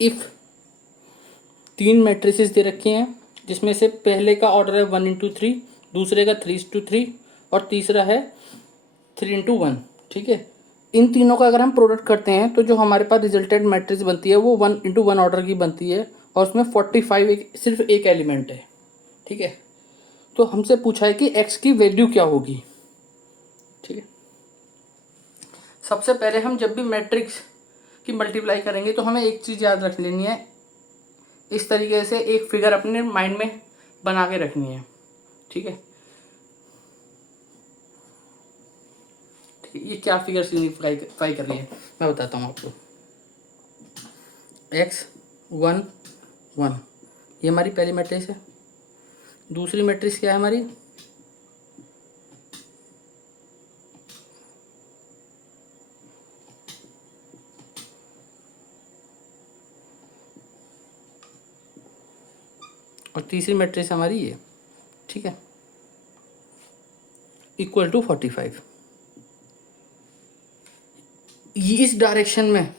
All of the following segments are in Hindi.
इफ़ तीन मैट्रिसेस दे रखे हैं जिसमें से पहले का ऑर्डर है 1:3, दूसरे का 3:3 और तीसरा है 3:1, ठीक है। इन तीनों का अगर हम प्रोडक्ट करते हैं तो जो हमारे पास रिजल्टेंट मैट्रिक्स बनती है वो 1:1 ऑर्डर की बनती है और उसमें 45 सिर्फ एक एलिमेंट है, ठीक है। तो हमसे पूछा है कि x की वैल्यू क्या होगी, ठीक है। सबसे पहले हम जब भी मैट्रिक्स की मल्टीप्लाई करेंगे तो हमें एक चीज़ याद रख लेनी है, इस तरीके से एक फिगर अपने माइंड में बना के रखनी है, ठीक है। ये क्या फिगर सिग्निफाई कर रही है मैं बताता हूँ आपको। x 1 1 ये हमारी पहली मैट्रिक्स है। दूसरी मैट्रिक्स क्या है हमारी, और तीसरी मैट्रिक्स हमारी ये, ठीक है, इक्वल टू 45। ये इस डायरेक्शन में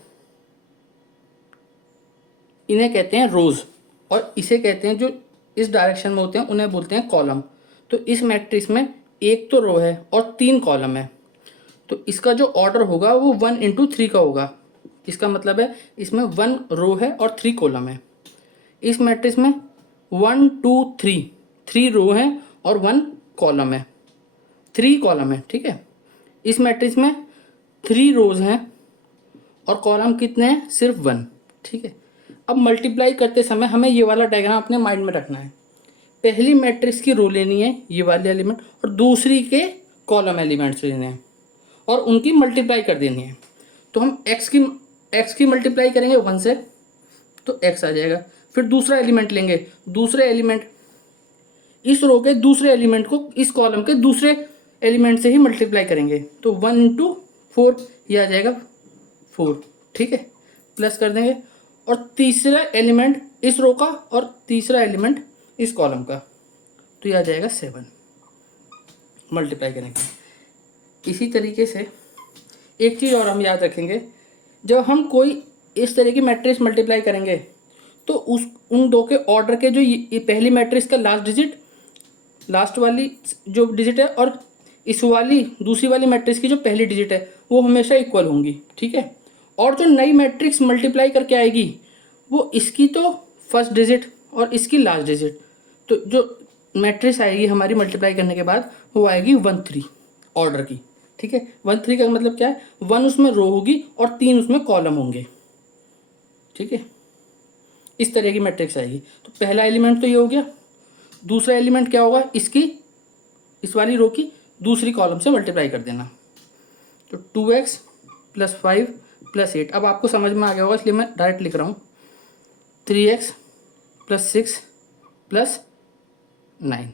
इन्हें कहते हैं रोज और इसे कहते हैं, जो इस डायरेक्शन में होते हैं उन्हें बोलते हैं कॉलम। तो इस मैट्रिक्स में एक तो रो है और 3 कॉलम है, तो इसका जो ऑर्डर होगा वो 1:3 का होगा। इसका मतलब है इसमें 1 रो है और 3 कॉलम है। इस मैट्रिक्स में 1 2 3 3 रो हैं और 1 कॉलम है, 3 कॉलम है, ठीक है। इस मैट्रिक्स में 3 रोज हैं और कॉलम कितने हैं, सिर्फ 1, ठीक है। अब मल्टीप्लाई करते समय हमें ये वाला डायग्राम अपने माइंड में रखना है। पहली मैट्रिक्स की रो लेनी है ये वाले एलिमेंट और दूसरी के कॉलम एलिमेंट्स लेने हैं और उनकी मल्टीप्लाई कर देनी है। तो हम x की मल्टीप्लाई करेंगे 1 से तो x आ जाएगा। फिर दूसरा एलिमेंट लेंगे, दूसरे एलिमेंट इस रो के दूसरे एलिमेंट को इस कॉलम के दूसरे एलिमेंट से ही मल्टीप्लाई करेंगे, तो 1 × 4 ये आ जाएगा 4, ठीक है, प्लस कर देंगे। और तीसरा एलिमेंट इस रो का और तीसरा एलिमेंट इस कॉलम का, तो ये आ जाएगा 7, मल्टीप्लाई करेंगे। इसी तरीके से एक चीज़ और हम याद रखेंगे, जब हम कोई इस तरह की मैट्रिक्स मल्टीप्लाई करेंगे तो उन दो के ऑर्डर के जो ये पहली मैट्रिक्स का लास्ट वाली जो डिजिट है और इस वाली दूसरी वाली मैट्रिक्स की जो पहली डिजिट है वो हमेशा इक्वल होंगी, ठीक है। और जो नई मैट्रिक्स मल्टीप्लाई करके आएगी वो इसकी तो फर्स्ट डिजिट और इसकी लास्ट डिजिट, तो जो मैट्रिक्स आएगी हमारी मल्टीप्लाई करने के बाद वो आएगी 1 3 ऑर्डर की, ठीक है। 1 3 का मतलब क्या है, 1 उसमें रो होगी और 3 उसमें कॉलम होंगे, ठीक है। इस तरह की मैट्रिक्स आएगी। तो पहला एलिमेंट तो ये हो गया, दूसरा एलिमेंट क्या होगा, इस वाली रो की दूसरी कॉलम से मल्टीप्लाई कर देना, तो 2x + 5 + 8। अब आपको समझ में आ गया होगा इसलिए मैं डायरेक्ट लिख रहा हूँ 3x + 6 + 9,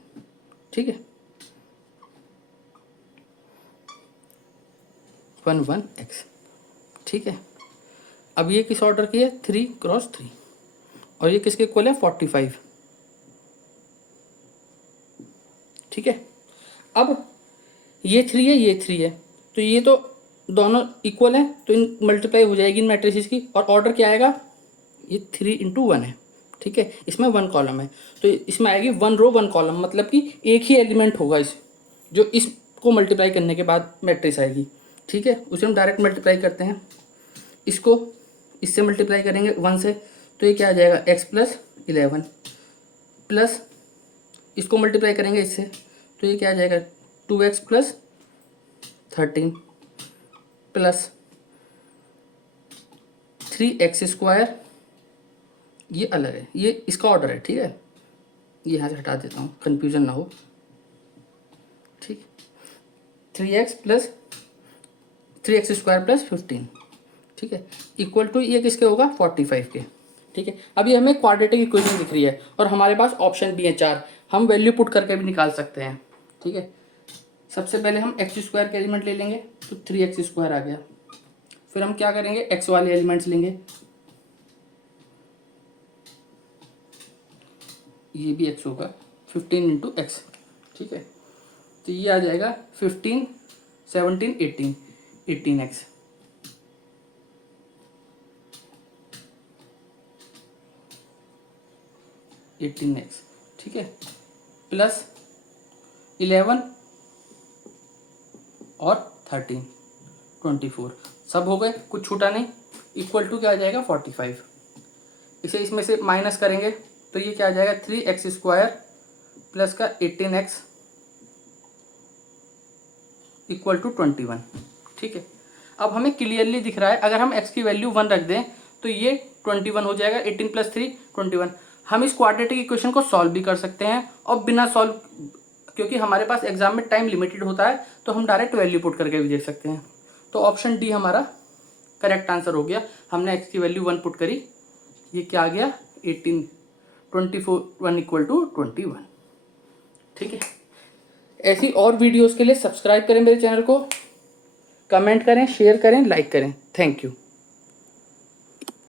ठीक है, 1 ठीक है। अब ये किस ऑर्डर की है, 3 × 3 और ये किसके इक्वल है, 45, ठीक है। अब ये 3 है ये 3 है तो ये तो दोनों इक्वल हैं, तो इन मल्टीप्लाई हो जाएगी इन मैट्रिसेस की और ऑर्डर क्या आएगा, ये 3 × 1 है, ठीक है। इसमें 1 कॉलम है तो इसमें आएगी 1 रो 1 कॉलम, मतलब कि एक ही एलिमेंट होगा जो इसको मल्टीप्लाई करने के बाद मैट्रिक्स आएगी, ठीक है। उसे हम डायरेक्ट मल्टीप्लाई करते हैं, इसको इससे मल्टीप्लाई करेंगे 1 से तो ये क्या आ जाएगा, x + 11 प्लस इसको मल्टीप्लाई करेंगे इससे तो ये क्या आ जाएगा, 2x + 13 प्लस 3x², ये अलग है, ये इसका ऑर्डर है, ठीक है। ये यहाँ से हटा देता हूँ कन्फ्यूजन ना हो, ठीक। 3x + 3x² + 15, ठीक है, इक्वल टू ये किसके होगा, 45 के, ठीक है। अभी हमें क्वाड्रेटिक इक्वेशन दिख रही है और हमारे पास ऑप्शन भी है 4, हम वैल्यू पुट करके भी निकाल सकते हैं, ठीक है। सबसे पहले हम x² के एलिमेंट ले लेंगे तो 3x² आ गया। फिर हम क्या करेंगे, x वाले एलिमेंट्स लेंगे, ये भी x होगा, 15 × x, ठीक है। तो ये आ जाएगा 15 17 18 18x, 18x, ठीक है, प्लस 11 और 13 24, सब हो गए, कुछ छूटा नहीं, इक्वल टू क्या आ जाएगा 45। इसे इसमें से माइनस करेंगे तो ये क्या आ जाएगा 3x² प्लस का 18x इक्वल टू 21, ठीक है। अब हमें क्लियरली दिख रहा है, अगर हम x की वैल्यू 1 रख दें तो ये 21 हो जाएगा, 18 + 3 21। हम इस क्वाड्रेटिक इक्वेशन को सॉल्व भी कर सकते हैं और बिना सॉल्व, क्योंकि हमारे पास एग्जाम में टाइम लिमिटेड होता है तो हम डायरेक्ट वैल्यू पुट करके भी देख सकते हैं। तो ऑप्शन डी हमारा करेक्ट आंसर हो गया। हमने x की वैल्यू 1 पुट करी, ये क्या आ गया 18 24 1 इक्वल टू 21, ठीक है। ऐसी और वीडियोस के लिए सब्सक्राइब करें मेरे चैनल को, कमेंट करें, शेयर करें, लाइक करें। Thank you.